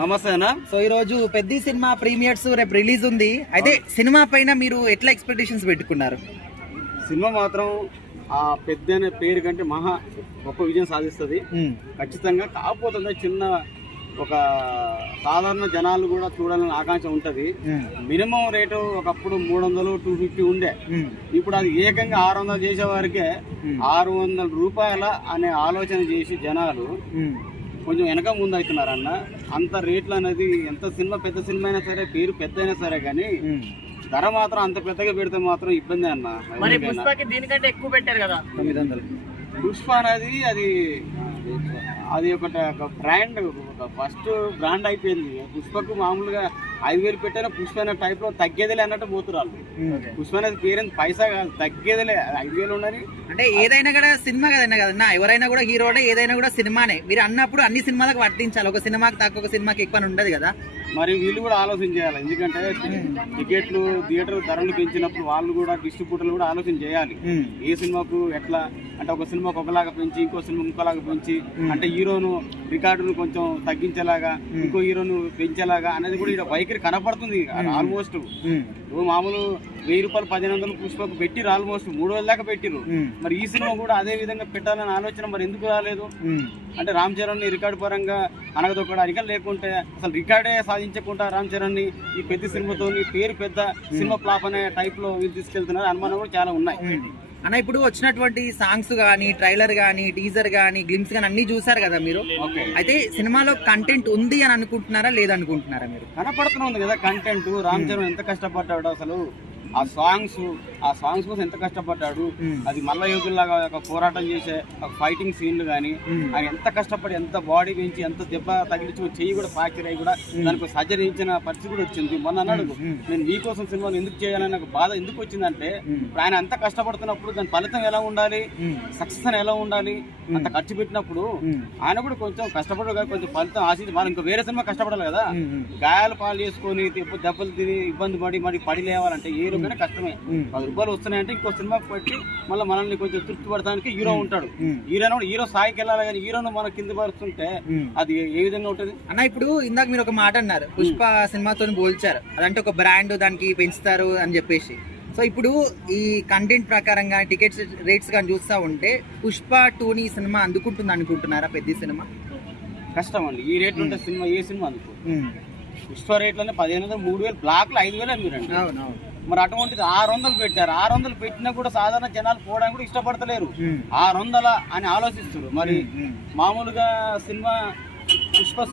నమస్తే అన్న. సో ఈ రోజు పెద్ద సినిమా ప్రీమియర్స్ రేపు రిలీజ్ ఉంది. అయితే సినిమా పైన మీరు ఎట్లా ఎక్స్పెక్టేషన్స్ పెట్టుకున్నారు? సినిమా మాత్రం ఆ పెద్ద అనే పేరు కంటే మహా గొప్ప విజయం సాధిస్తుంది ఖచ్చితంగా. కాకపోతే చిన్న ఒక సాధారణ జనాలు కూడా చూడాలని ఆకాంక్ష ఉంటది. మినిమం రేటు ఒకప్పుడు 300 250 ఉండే, ఇప్పుడు అది ఏకంగా 600 చేసే వారికే 600 రూపాయల అనే ఆలోచన చేసి జనాలు కొంచెం వెనక ముందు అవుతున్నారన్న. అంత రేట్లు అనేది ఎంత సినిమా పెద్ద సినిమా అయినా సరే, పేరు పెద్ద అయినా సరే కానీ ధర మాత్రం అంత పెద్దగా పెడితే మాత్రం ఇబ్బంది అన్న. దీనికంటే ఎక్కువ పెట్టారు కదా 900. పుష్ప అనేది అది ఒక బ్రాండ్, ఫస్ట్ బ్రాండ్ అయిపోయింది. పుష్పకు మామూలుగా 5,000 పెట్టినా పుష్ప అనే టైప్ లో తగ్గేదిలే అన్నట్టు పోతున్నారు. పుష్ప అనేది పేరు పైసా కాదు, తగ్గేదిలే. 5,000 ఉన్నది అంటే ఏదైనా కూడా సినిమా కదన్నా కదన్నా, ఎవరైనా కూడా హీరోడే, ఏదైనా కూడా సినిమానే. మీరు అన్నప్పుడు అన్ని సినిమాలకు వర్తించాలి, ఒక సినిమాకి తక్కువ ఒక సినిమాకి ఎక్కువ ఉండదు కదా. మరి వీళ్ళు కూడా ఆలోచన చేయాలి. ఎందుకంటే టికెట్లు థియేటర్ ధరలు పెంచినప్పుడు వాళ్ళు కూడా డిస్ట్రిబ్యూటర్లు కూడా ఆలోచన చేయాలి. ఏ సినిమాకు ఎట్లా అంటే ఒక సినిమాకు ఒకలాగా పెంచి ఇంకో సినిమా ఇంకోలాగా పెంచి, అంటే హీరోను రికార్డును కొంచెం తగ్గించేలాగా ఇంకో హీరోను పెంచేలాగా అనేది కూడా ఇక్కడ వైఖరి కనపడుతుంది ఆల్మోస్ట్. మామూలు 1,000 రూపాయలు 1,500 పుష్పకు పెట్టిరు, ఆల్మోస్ట్ 3,000 దాకా పెట్టిరు. మరి ఈ సినిమా కూడా అదే విధంగా పెట్టాలనే ఆలోచన మరి ఎందుకు రాలేదు? అంటే రామ్ చరణ్ ని రికార్డు పరంగా అనగదొక్కడానికి, లేకుంటే అసలు రికార్డే సాధించకుండా రామ్ చరణ్ ని ఈ పెద్ద సినిమాతో పేరు పెద్ద సినిమా ఫ్లాప్ అనే టైప్ లో వీళ్ళు తీసుకెళ్తున్నారు. అనుమానం కూడా చాలా ఉన్నాయి అన్న. ఇప్పుడు వచ్చినటువంటి సాంగ్స్ కానీ, ట్రైలర్ కానీ, టీజర్ కానీ, గ్లిమ్స్ కానీ అన్ని చూసారు కదా మీరు. అయితే సినిమాలో కంటెంట్ ఉంది అని అనుకుంటున్నారా లేదనుకుంటున్నారా? మీరు కనపడుతుంది కదా కంటెంట్. రామ్ చరణ్ ఎంత కష్టపడ్డాడు అసలు, ఆ సాంగ్స్ కోసం ఎంత కష్టపడ్డాడు. అది మల్ల యోగుల్లాగా ఒక పోరాటం చేసే ఒక ఫైటింగ్ సీన్లు కానీ, ఆయన ఎంత కష్టపడి ఎంత బాడీ పెంచి ఎంత దెబ్బ తగిలించి చెయ్యి కూడా ఫ్రాక్చర్ అయ్యి కూడా దానికి సర్జరీ ఇచ్చిన పరిస్థితి కూడా వచ్చింది. మొన్న అన్నాడు, నేను మీకోసం సినిమాలు ఎందుకు చేయాలని నాకు బాధ ఎందుకు వచ్చిందంటే, ఇప్పుడు ఆయన అంత కష్టపడుతున్నప్పుడు దాని ఫలితం ఎలా ఉండాలి, సక్సెస్ అని ఎలా ఉండాలి, అంత ఖర్చు పెట్టినప్పుడు ఆయన కూడా కొంచెం కష్టపడు, కొంచెం ఫలితం ఆశించి మనం ఇంకా వేరే సినిమా కష్టపడాలి కదా. గాయాలు పాలు చేసుకొని దెబ్బలు తిని ఇబ్బంది పడి పడి లేవాలంటే ఏ రూపాయన కష్టమే. 10 రూపాయలు వస్తున్నాయంటే ఇంకో సినిమాకి పెట్టి మళ్ళీ మనల్ని కొంచెం తృప్తి పడటానికి హీరో ఉంటాడు. హీరో స్థాయికి వెళ్ళాలి కానీ హీరోను మన కింద పరుస్తుంటే అది ఏ విధంగా ఉంటుంది అన్న? ఇప్పుడు ఇందాక మీరు ఒక మాట అన్నారు, పుష్ప సినిమాతో పోల్చారు, అదంటే ఒక బ్రాండ్, దానికి పెంచుతారు అని చెప్పేసి. సో ఇప్పుడు ఈ కంటెంట్ ప్రకారంగా టికెట్స్ రేట్స్ కానీ చూస్తూ ఉంటే పుష్ప 2ని సినిమా అందుకుంటుంది అనుకుంటున్నారా? పెద్ద సినిమా కష్టం అండి. ఈ రేట్లు ఉంటే సినిమా ఏ సినిమా అందుకో. పుష్ప రేట్లోనే 15,000 3,000 బ్లాక్లు 5,000 అమ్మిరండి. మరి అటువంటిది 600 పెట్టారు. 600 పెట్టినా కూడా సాధారణ జనాలు పోవడానికి కూడా ఇష్టపడతలేరు. 600 అని ఆలోచిస్తారు. మరి మామూలుగా సినిమా పుష్ప